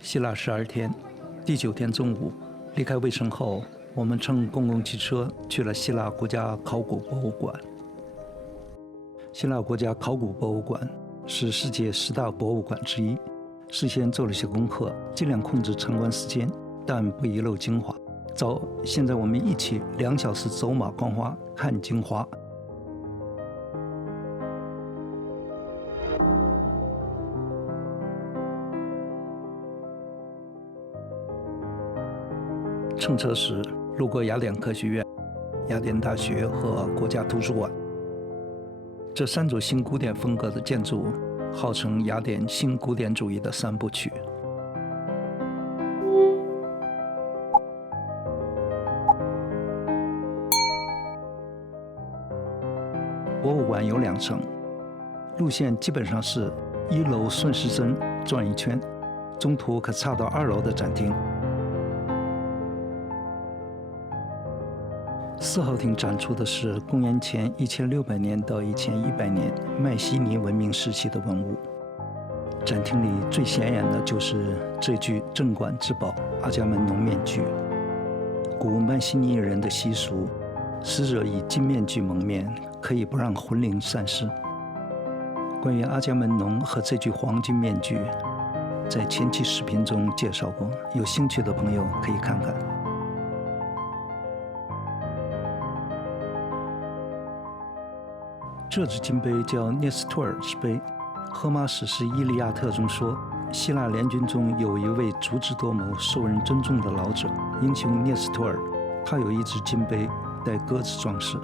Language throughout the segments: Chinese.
希腊12天，第9天中午，离开卫城后，我们乘公共汽车去了希腊国家考古博物馆。希腊国家考古博物馆是世界10大博物馆之一。事先做了些功课，尽量控制参观时间，但不遗漏精华。走，现在我们一起2小时走马观花看精华。乘车时路过雅典科学院、雅典大学和国家图书馆，这3组新古典风格的建筑号称雅典新古典主义的3部曲。博物馆有2层，路线基本上是1楼顺时针转一圈，中途可岔到2楼的展厅。4号厅展出的是公元前1600年到1100年迈锡尼文明时期的文物。展厅里最显眼的就是这具镇馆之宝阿伽门农面具。古迈锡尼人的习俗，死者以金面具蒙面，可以不让魂灵散失。关于阿伽门农和这具黄金面具，在前期视频中介绍过，有兴趣的朋友可以看看。这只金杯叫涅斯托尔之杯。荷马史诗《伊利亚特》中说，希腊联军中有一位足智多谋、受人尊重的老者，英雄涅斯托尔。他有一只金杯，带鸽子装饰。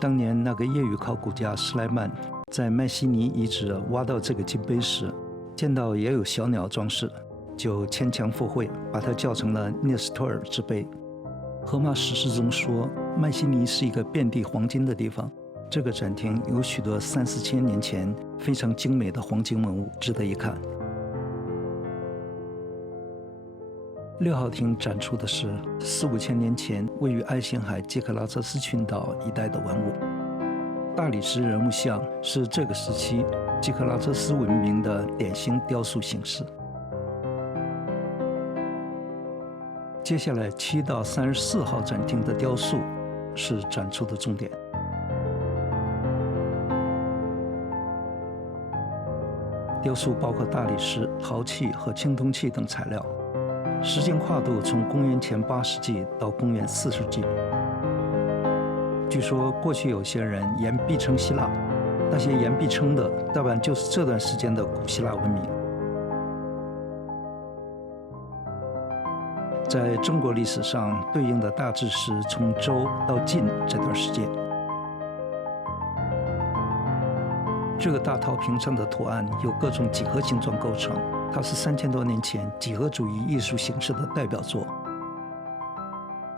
当年那个业余考古家施莱曼在迈锡尼遗址挖到这个金杯时，见到也有小鸟装饰，就牵强附会，把它叫成了涅斯托尔之杯。荷马史诗中说，迈锡尼是一个遍地黄金的地方。这个展厅有许多3、4千年前非常精美的黄金文物，值得一看。6号厅展出的是4、5千年前位于爱琴海基克拉泽斯群岛一带的文物。大理石人物像是这个时期基克拉泽斯文明的典型雕塑形式。接下来7到34号展厅的雕塑是展出的重点。雕塑包括大理石、陶器和青铜器等材料，时间跨度从公元前8世纪到公元4世纪。据说过去有些人言必称希腊，那些言必称的大半就是这段时间的古希腊文明。在中国历史上，对应的大致是从周到晋这段时间。这个大陶瓶上的图案由各种几何形状构成，它是3000多年前几何主义艺术形式的代表作。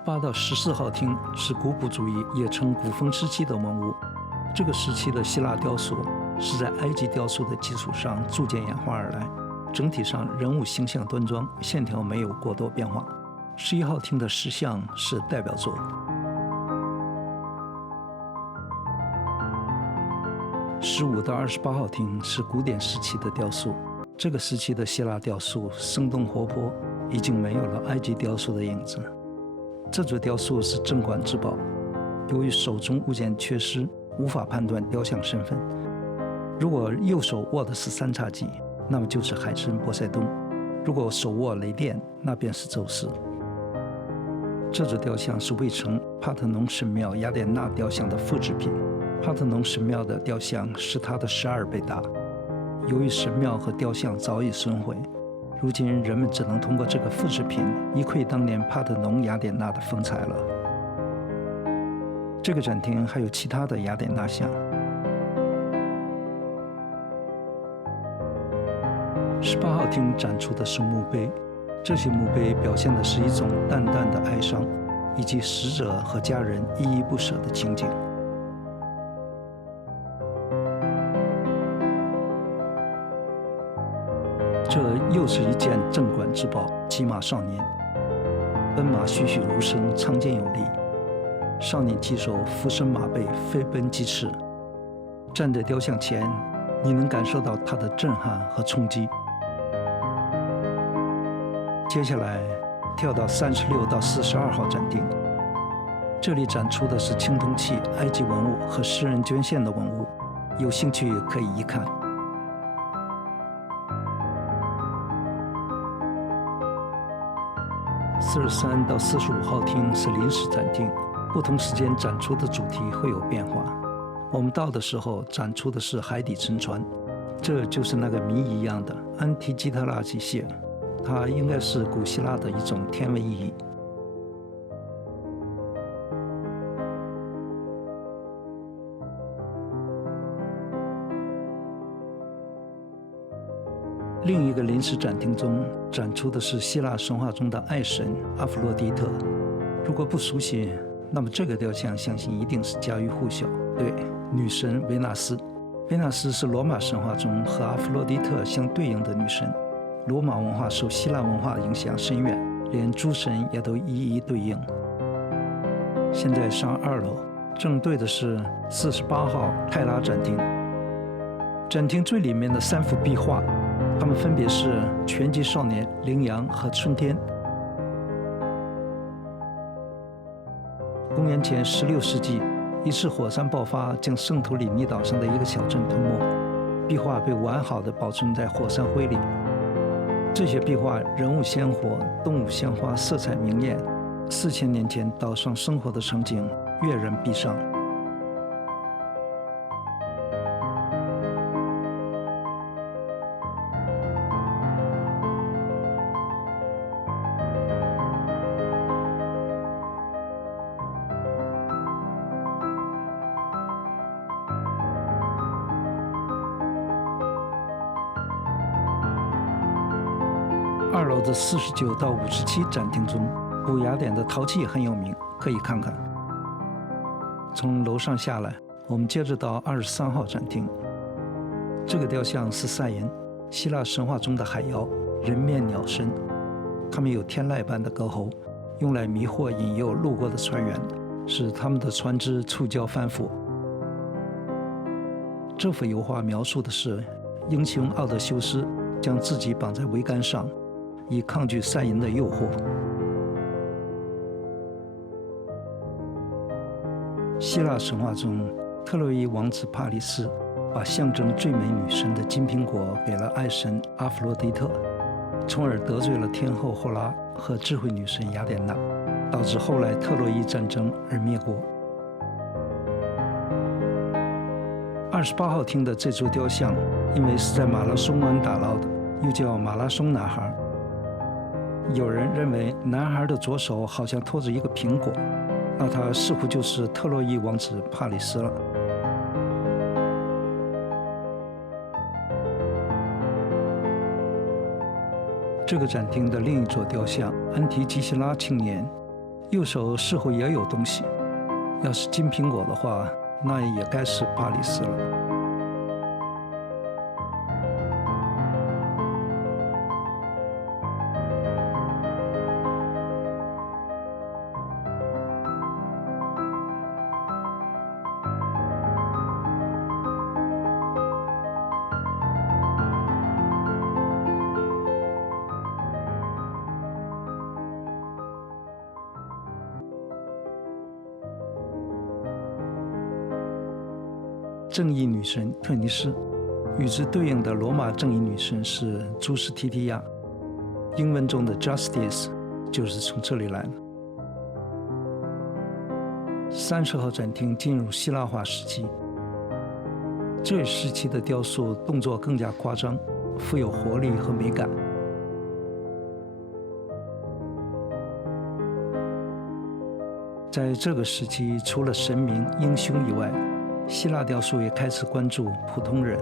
8到14号厅是古朴主义，也称古风时期的文物。这个时期的希腊雕塑是在埃及雕塑的基础上逐渐演化而来，整体上人物形象端庄，线条没有过多变化。11号厅的石像是代表作。15到28号厅是古典时期的雕塑。这个时期的希腊雕塑生动活泼，已经没有了埃及雕塑的影子。这组雕塑是镇馆之宝，由于手中物件缺失，无法判断雕像身份。如果右手握的是三叉戟，那么就是海神波塞冬；如果手握雷电，那便是宙斯。这组雕像是卫城帕特农神庙雅典娜雕像的复制品。帕特农神庙的雕像是它的12倍大。由于神庙和雕像早已损毁，如今人们只能通过这个复制品一窥当年帕特农雅典娜的风采了。这个展厅还有其他的雅典娜像。18号厅展出的是墓碑，这些墓碑表现的是一种淡淡的哀伤，以及死者和家人依依不舍的情景。这又是一件镇馆之宝——骑马少年。奔马栩栩如生，强健有力。少年骑手俯身马背，飞奔疾驰。站在雕像前，你能感受到他的震撼和冲击。接下来跳到36到42号展厅，这里展出的是青铜器、埃及文物和诗人捐献的文物，有兴趣可以一看。43到45号厅是临时展厅，不同时间展出的主题会有变化。我们到的时候展出的是海底沉船，这就是那个谜一样的安提基特拉机械，它应该是古希腊的一种天文意义。另一个临时展厅中展出的是希腊神话中的爱神阿弗洛狄特。如果不熟悉，那么这个雕像相信一定是家喻户晓。对，女神维纳斯。维纳斯是罗马神话中和阿弗洛狄特相对应的女神。罗马文化受希腊文化影响深远，连诸神也都一一对应。现在上2楼，正对的是48号泰拉展厅。展厅最里面的3幅壁画，它们分别是拳击少年、羚羊和春天。公元前16世纪，一次火山爆发将圣托里尼岛上的一个小镇吞没，壁画被完好的保存在火山灰里。这些壁画人物鲜活，动物鲜花，色彩明艳，4000年前岛上生活的场景跃然壁上。2楼的49到57展厅中，古雅典的陶器很有名，可以看看。从楼上下来，我们接着到23号展厅。这个雕像是赛银，希腊神话中的海妖，人面鸟身，它们有天籁般的歌喉，用来迷惑引诱路过的船员，使他们的船只触礁翻覆。这幅油画描述的是英雄奥德修斯将自己绑在桅杆上，以抗拒赛银的诱惑。希腊神话中，特洛伊王子帕里斯把象征最美女神的金苹果给了爱神阿弗洛狄特，从而得罪了天后赫拉和智慧女神雅典娜，导致后来特洛伊战争而灭国。28号厅的这座雕像，因为是在马拉松湾打捞的，又叫马拉松男孩。有人认为男孩的左手好像托着一个苹果，那他似乎就是特洛伊王子帕里斯了。这个展厅的另一座雕像安提基希拉青年，右手似乎也有东西，要是金苹果的话，那也该是帕里斯了。正义女神特尼斯，与之对应的罗马正义女神是朱斯提提亚，英文中的 Justice 就是从这里来的。30号展厅进入希腊化时期，这一时期的雕塑动作更加夸张，富有活力和美感。在这个时期，除了神明、英雄以外，希腊雕塑也开始关注普通人。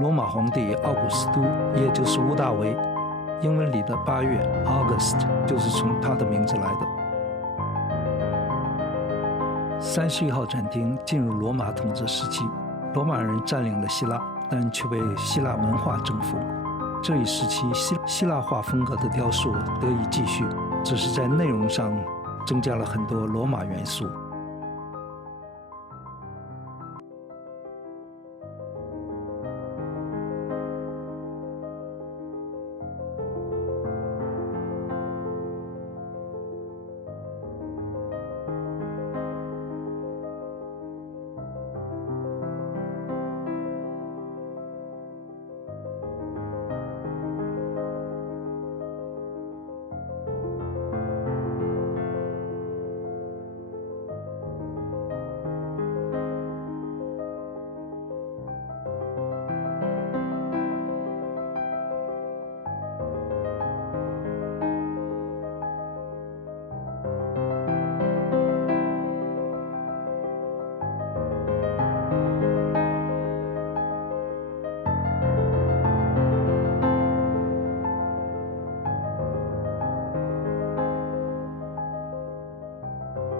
罗马皇帝奥古斯都，也就是屋大维，英文里的8月 August 就是从他的名字来的。31号展厅进入罗马统治时期，罗马人占领了希腊，但却被希腊文化征服。这一时期希腊化风格的雕塑得以继续，只是在内容上增加了很多罗马元素。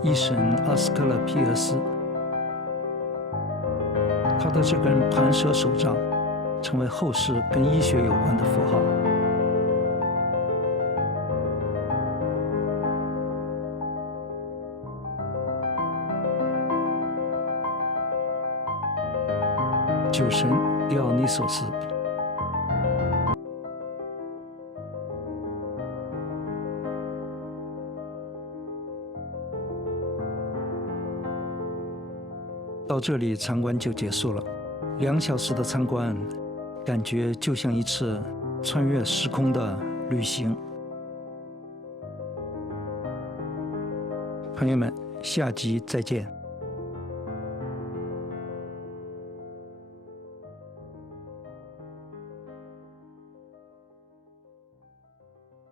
医神阿斯克勒皮俄斯，他的这根盘蛇手杖成为后世跟医学有关的符号。酒神狄奥尼索斯。到这里参观就结束了，2小时的参观，感觉就像一次穿越时空的旅行。朋友们，下集再见。